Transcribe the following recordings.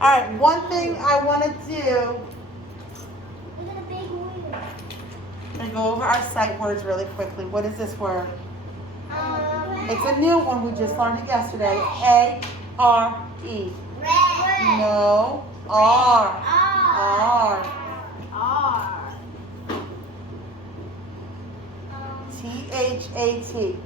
All right, one thing I want to do, I'm going to go over our sight words really quickly. What is this word? It's a new one. We just learned it yesterday. A-R-E. No. R. R. T-H-A-T.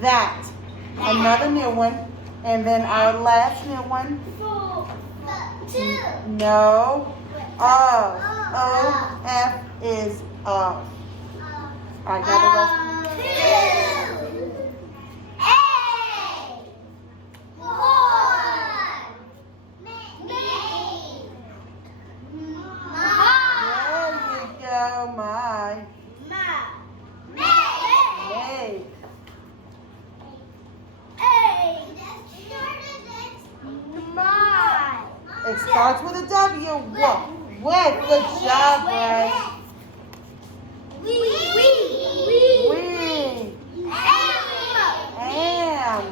That. Another new one. And then our last new one. No. O. O-F is of. I got the rest. There you go, my. Hey. It starts with a W. What? Good job, Ray. We. Am.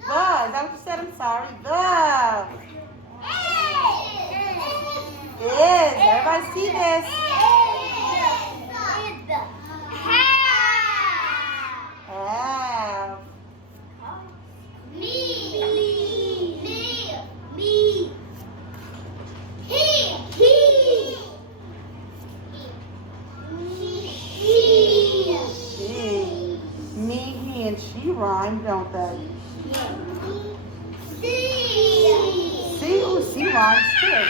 The. Is that what you said? I'm sorry. The. Is. Everybody see this? Have. She. Me, he, and she rhyme, don't they? See who she rhymes too.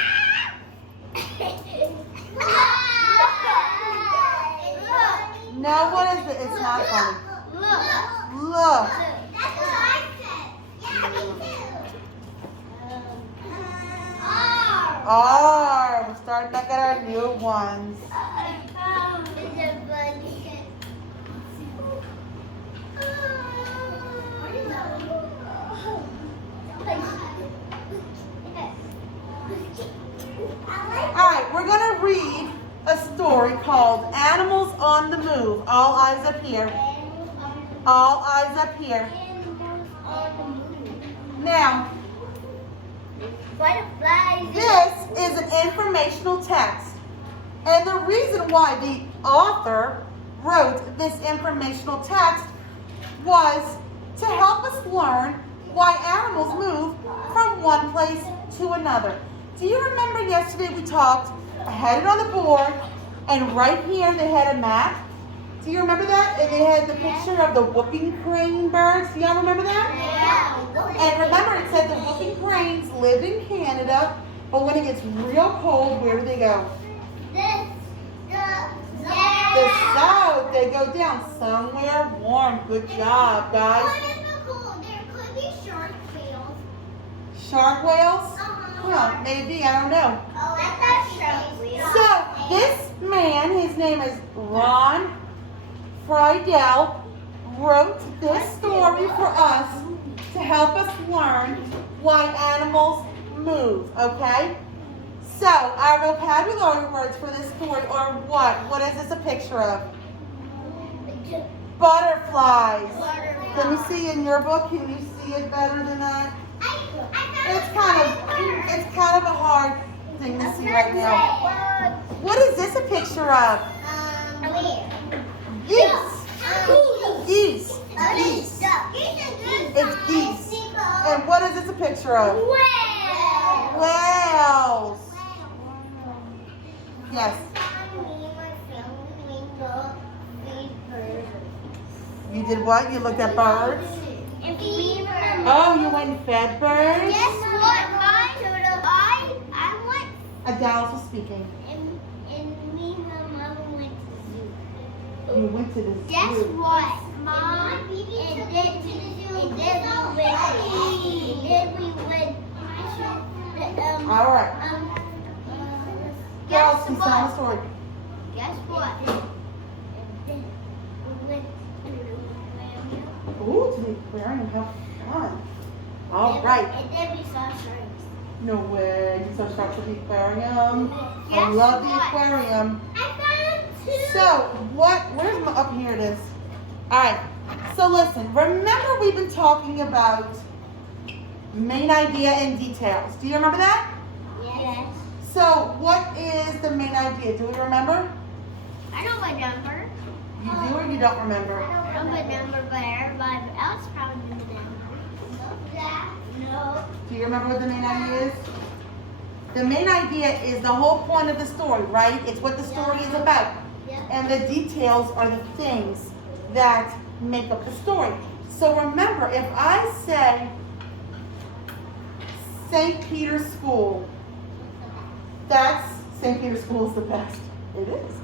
No, what is it? It's not funny. Look. R. We're starting back at our new ones. Alright, we're going to read a story called Animals on the Move. All eyes up here. All eyes up here. Now, this is an informational text. And the reason why the author wrote this informational text was to help us learn why animals move from one place to another. Do you remember yesterday we talked, I had it on the board, and right here they had a map. Do you remember that? And they had the picture of the whooping crane birds. Do y'all remember that? Yeah. And remember it said the whooping cranes lived in Canada, but when it gets real cold, where do they go? The south. They go down somewhere warm. Good job, guys. There could be shark whales. Shark whales? Uh-huh. Well, maybe, I don't know. Oh, I thought shark whales. So, this man, his name is Ron Friedel, wrote this story for us to help us learn why animals move, okay? So, our vocabulary words for this story are what? What is this a picture of? Butterflies. Can you see in your book? Can you see it better than that? It's kind of a hard thing to see right now. What is this a picture of? Geese. Geese. Geese. It's geese. And what is this a picture of? Whales. Yes. You did what? You looked at birds? Oh, you went and fed birds? Guess what? I went. Dallas was speaking. And me and my mom went to the zoo. You went to the zoo. Guess what? Mom, and then we went. All right. Dallas, can tell the story. Guess what? And then we went to the aquarium. Ooh, to the aquarium. Have fun. All right. And then we saw sharks. No way. You so sharp with the aquarium. I Guess love the what? aquarium. I found two. So, where's my, up here it is. Alright, so listen, remember we've been talking about main idea and details. Do you remember that? Yes. So, what is the main idea? Do we remember? I know my number. You do or you don't remember? I know my number, but everybody else probably doesn't know. No. Do you remember what the main idea is? The main idea is the whole point of the story, right? It's what the story is about. Yeah. And the details are the things that make up the story. So remember, if I say St. Peter's School, that's St. Peter's School is the best. It is.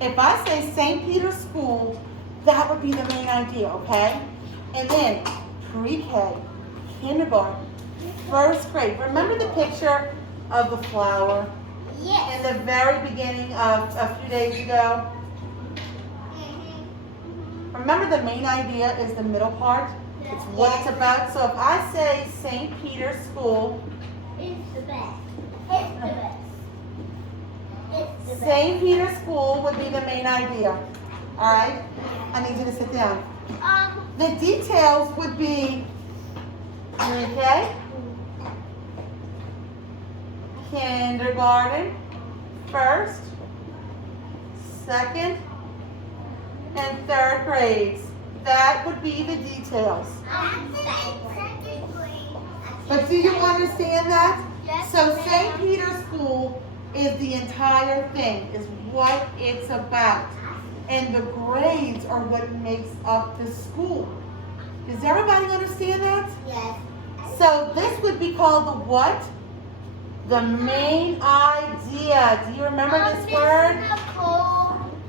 If I say St. Peter's School, that would be the main idea, okay? And then pre-K, kindergarten, first grade. Remember the picture of the flower Yes. in the very beginning of a few days ago? Remember the main idea is the middle part? It's what it's about. So if I say St. Peter's School, It's the best. It's the best. It's the best. St. Peter's School would be the main idea. All right? I need you to sit down. The details would be, okay? Kindergarten, first, second, and third grades. That would be the details. Second grade. But do you understand that? Yes, So ma'am. St. Peter's School is the entire thing, is what it's about. And the grades are what makes up the school. Does everybody understand that? Yes. So this would be called the what? The main idea. Do you remember this word?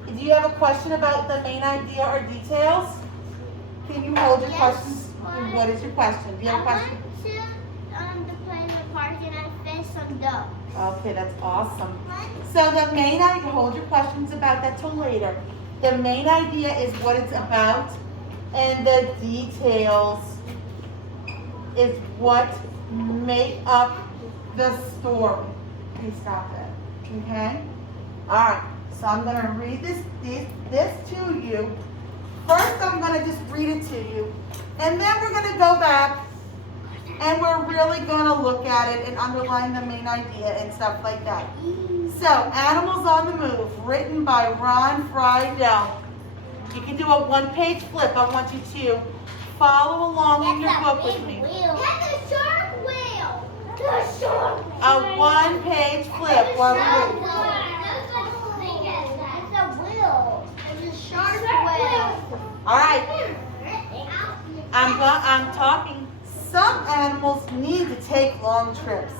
Do you have a question about the main idea or details? Can you hold your Yes. questions? What is your question? Do you have a question? To play in the park and I fished some ducks. Okay, that's awesome. So the main idea, hold your questions about that till later. The main idea is what it's about, and the details is what make up the story. Okay, stop that. Okay? Alright, so I'm gonna read this to you. First I'm gonna just read it to you. And then we're gonna go back and we're really gonna look at it and underline the main idea and stuff like that. So, Animals on the Move, written by Ron Friedel. You can do a one-page flip. I want you to follow along in your book with me. That's a shark whale. The shark whale. A one-page flip while we wait. It's a whale. It's a shark whale. All right, I'm talking. Some animals need to take long trips.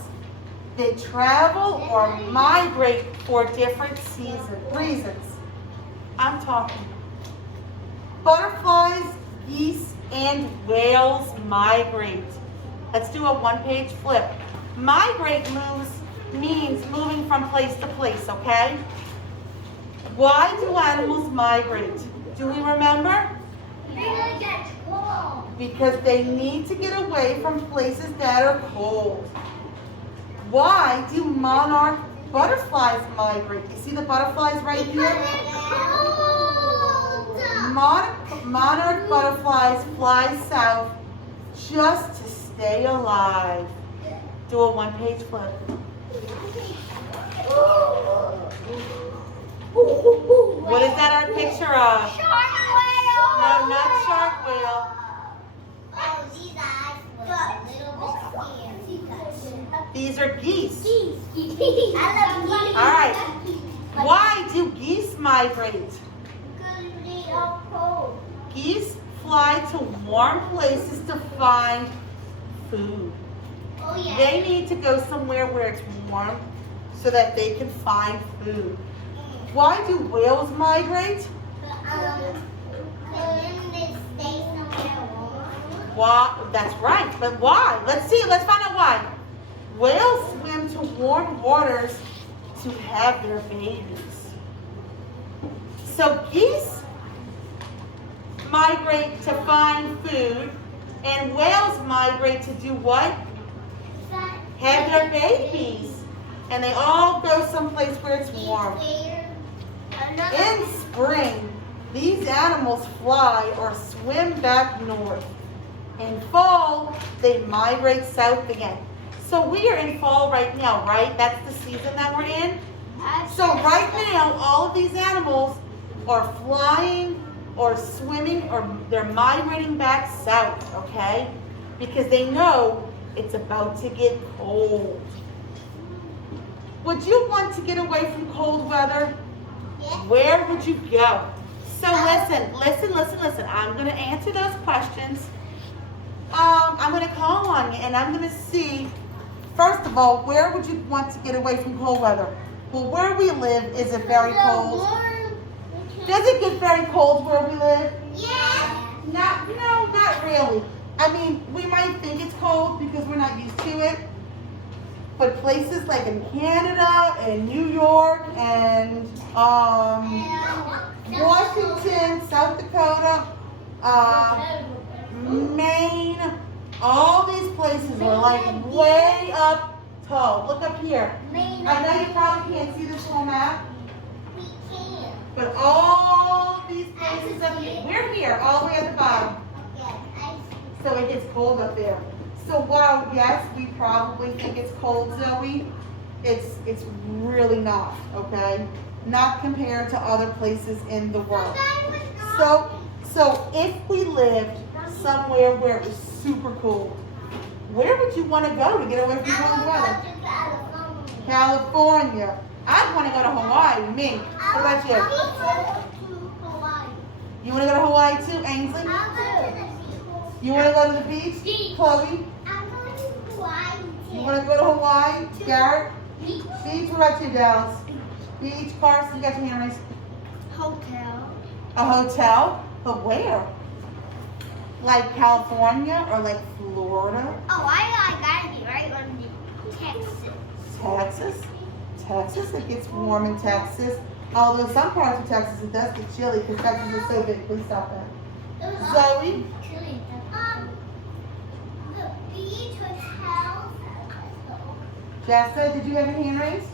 They travel or migrate for different reasons. I'm talking. Butterflies, geese, and whales migrate. Let's do a one-page flip. Migrate means moving from place to place, okay? Why do animals migrate? Do we remember? Because they need to get away from places that are cold. Why do monarch butterflies migrate? You see the butterflies right here? Monarch butterflies fly south just to stay alive. Do a one-page flip. What is that our picture of? Shark whale. No, not shark whale. Oh, these eyes were a little bit scared. These are geese. I love geese. All right. Why do geese migrate? Because they are cold. Geese fly to warm places to find food. Oh, yeah. They need to go somewhere where it's warm so that they can find food. Why do whales migrate? Then they stay somewhere warm. Why? That's right, but why? Let's see, let's find out why. Whales swim to warm waters to have their babies. So geese migrate to find food, and whales migrate to do what? have their babies. And they all go someplace where it's warm. In spring, these animals fly or swim back north. In fall, they migrate south again. So we are in fall right now, right? That's the season that we're in. So right now, all of these animals are flying or swimming or they're migrating back south, okay? Because they know it's about to get cold. Would you want to get away from cold weather? Where would you go? So listen. I'm going to answer those questions. I'm going to call on you and I'm going to see, first of all, where would you want to get away from cold weather? Well, where we live, is it very cold? Does it get very cold where we live? Yeah. No, not really. I mean, we might think it's cold because we're not used to it. But places like in Canada and New York and Washington, South Dakota, Maine, all these places are like way up tall. Look up here. I know you probably can't see this whole map, We can. but all these places up here, we're here, all the way at the bottom. Okay, I see. So it gets cold up there. So while yes, we probably think it's cold, Zoe, it's really not, okay? Not compared to other places in the world. So if we lived somewhere where it was super cold, where would you want to go to get away from cold weather? California. I'd want to go to Hawaii, me. What about you? You want to go to Hawaii too, Ainsley? You want to go to the beach? Chloe? You want to go to Hawaii? Garrett? Beach. What about you, Dallas? Beach, Carson, you got your hand raised. Hotel. A hotel? But where? Like California or like Florida? Oh, I gotta be right on the Texas. Texas? It gets warm in Texas. Although some parts of Texas it does get chilly because Texas is so big. Please stop that. Zoe? The beach hotel. Jessica, did you have your hand raised?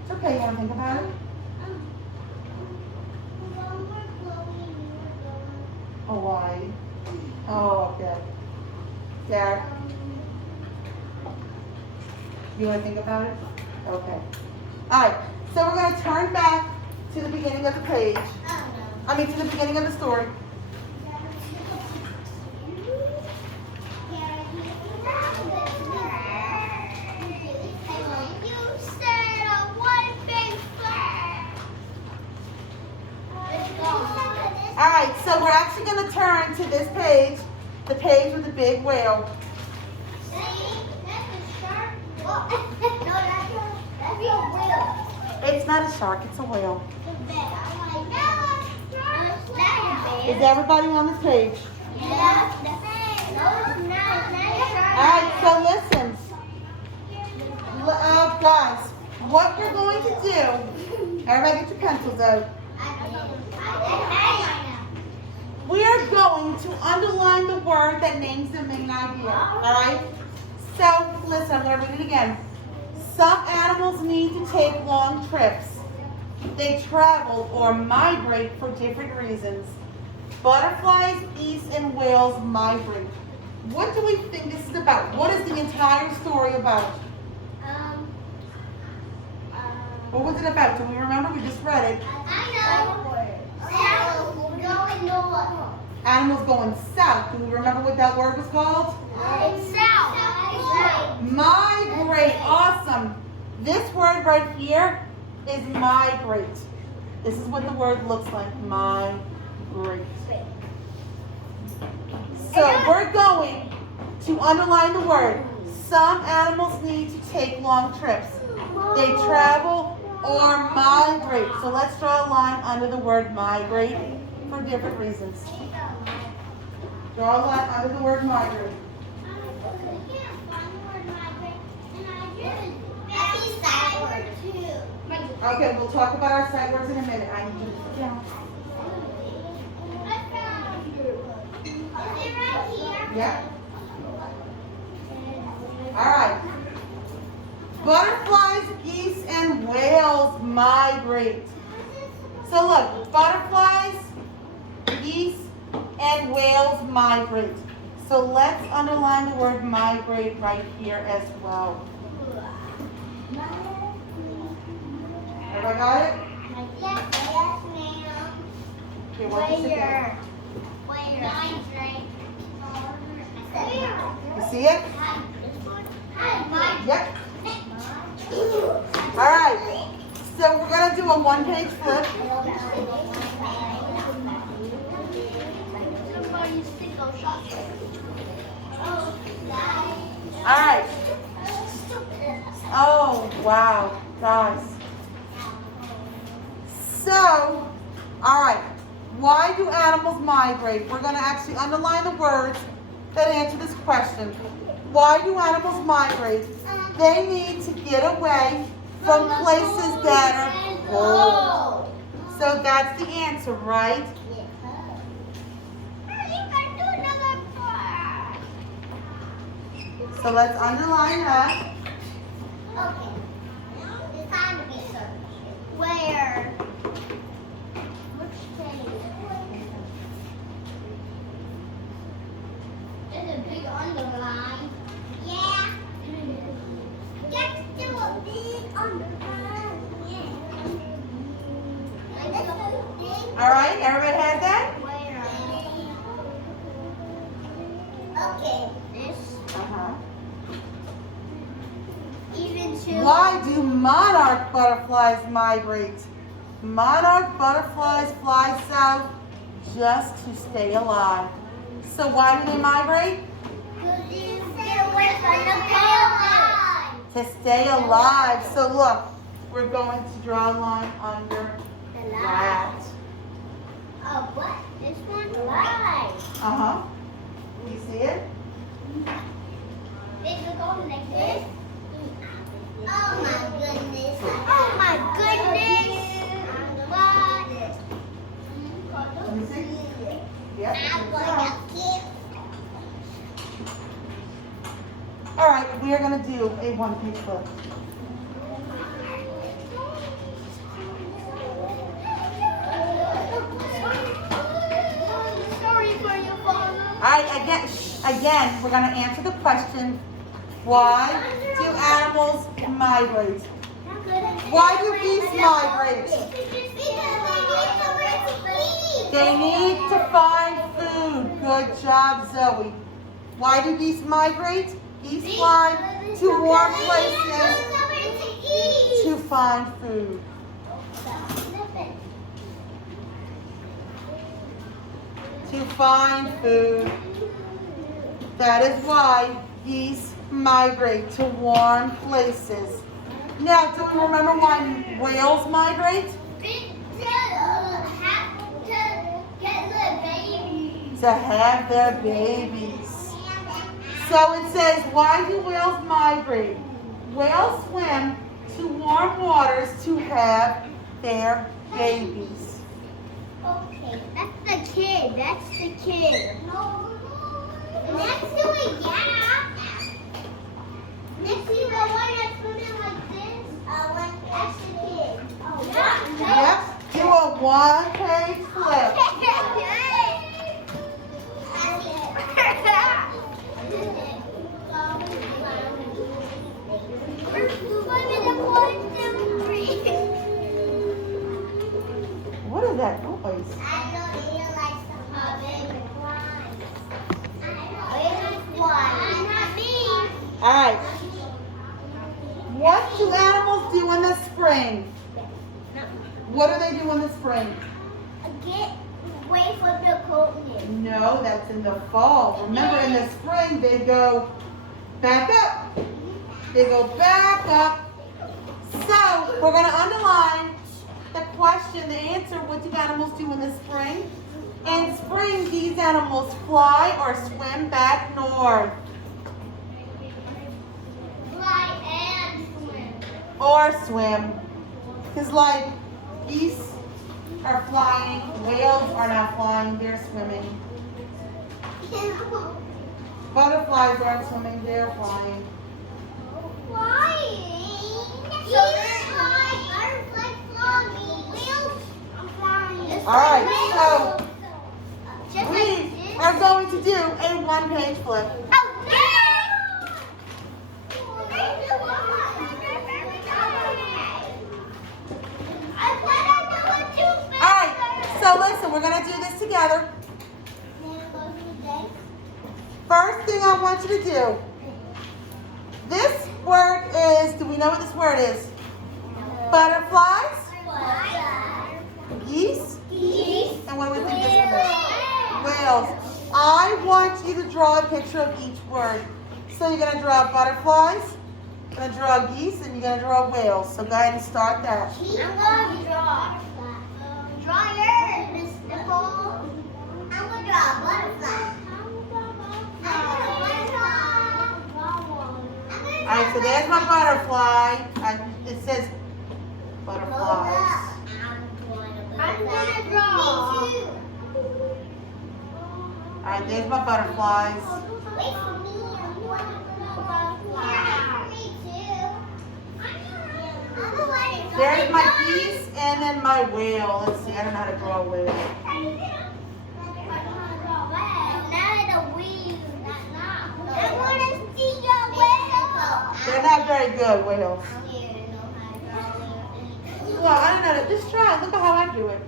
It's okay, you want to think about it? Hawaii. Oh, okay. Garrett? You want to think about it? Okay. All right. So we're going to turn back to the beginning of the page. To the beginning of the story. All right. So we're actually going to turn to this page, the page with the big whale. It's not a shark, it's a whale. Is everybody on this page? Alright, so listen. Guys, what we're going to do, everybody get your pencils out. We are going to underline the word that names the main idea. Alright? So, listen, I'm going to read it again. Some animals need to take long trips. They travel or migrate for different reasons. Butterflies, geese, and whales migrate. What do we think this is about? What is the entire story about? What was it about? Do we remember? We just read it. Animals going south. Do we remember what that word was called? Migrate. Awesome. This word right here is migrate. This is what the word looks like. Migrate. So we're going to underline the word. Some animals need to take long trips. They travel or migrate. So let's draw a line under the word migrate for different reasons. Draw a line under the word migrate. Okay, we'll talk about our sight words in a minute. I need you to sit down. Yeah. All right. Butterflies, geese, and whales migrate. So look, butterflies, geese, and whales migrate. So let's underline the word migrate right here as well. Everybody got it? Yes, ma'am. Okay, what is it again? You see it? Yep. All right. So we're going to do a one-page flip. All right. Oh, wow, guys. So, all right. Why do animals migrate? We're going to actually underline the words that answer this question. Why do animals migrate? They need to get away from places that are cold. So that's the answer, right? So let's underline that. Okay. It's time to be searched. Where? Which page? There's a big underline. Yeah. Let's do a big underline. Yeah. Let's do a big. All right, everybody has that? Where? Okay. This. Uh-huh. Even to. Why do monarch butterflies migrate? Monarch butterflies fly south just to stay alive. So why do they migrate? To stay alive. So look, we're going to draw a line under that. Oh, what? This one? Right. Uh-huh. You see it? It will go like this. Oh my goodness. Oh my goodness. What? Let me see. Yep. I'm gonna keep. All right, we are going to do a one-page flip. Sorry for your father. All right, again, we're going to answer the question, why do animals migrate? Why do geese migrate? They need to find food. Good job, Zoe. Why do geese migrate? Geese fly to warm places to find food. To find food. That is why geese migrate to warm places. Now, do we remember why whales migrate? To have their babies. So it says, why do whales migrate? Whales swim to warm waters to have their babies. Okay, that's the kid. That's the kid. No. Next to it, yeah. Next to the one that's swimming like this. That's the kid. Oh, yeah. Yep. Do a one-page flip. What is that noise? I know you like the puppet. Not me. All right. What do animals do in the spring? What do they do in the spring? Get away from the coldness. No, that's in the fall. Remember, in the spring, they go back up. They go back up. So, we're going to underline the question, the answer, what do animals do in the spring? In spring, these animals fly or swim back north. Fly and swim. Or swim. Because like, geese are flying, whales are not flying, they're swimming. Butterflies aren't swimming, they're flying. All right, so we are going to do a one-page flip. All right, so listen, we're going to do this together. First thing I want you to do, this word is, do we know what this word is? Butterflies, geese, and what do we think this one is? Whales. I want you to draw a picture of each word. So you're going to draw butterflies, you're going to draw geese, and you're going to draw whales. So go ahead and start that. I'm going to draw. Draw yours, Miss Nicole. I'm going to draw a butterfly. All right, so there's my butterfly. It says butterflies. I'm going to draw. Me too. All right, there's my butterflies. Wait for me. I'm going to draw butterflies. Yeah, me too. I'm going to There's my geese and then my whale. Let's see, I don't know how to draw a whale. They're not very good, whales. Well, I don't know. Just try. Look at how I do it.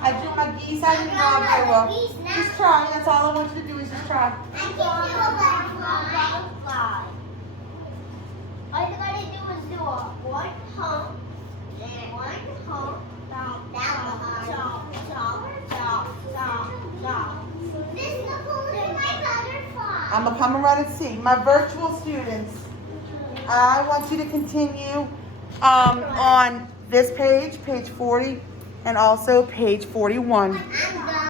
I drew my geese. I didn't draw very well. Just try. That's all I want you to do is just try. All you gotta do is do one hump, This is my butterfly. I'm going to come around and see. My virtual students, I want you to continue on this page, page 40, and also page 41.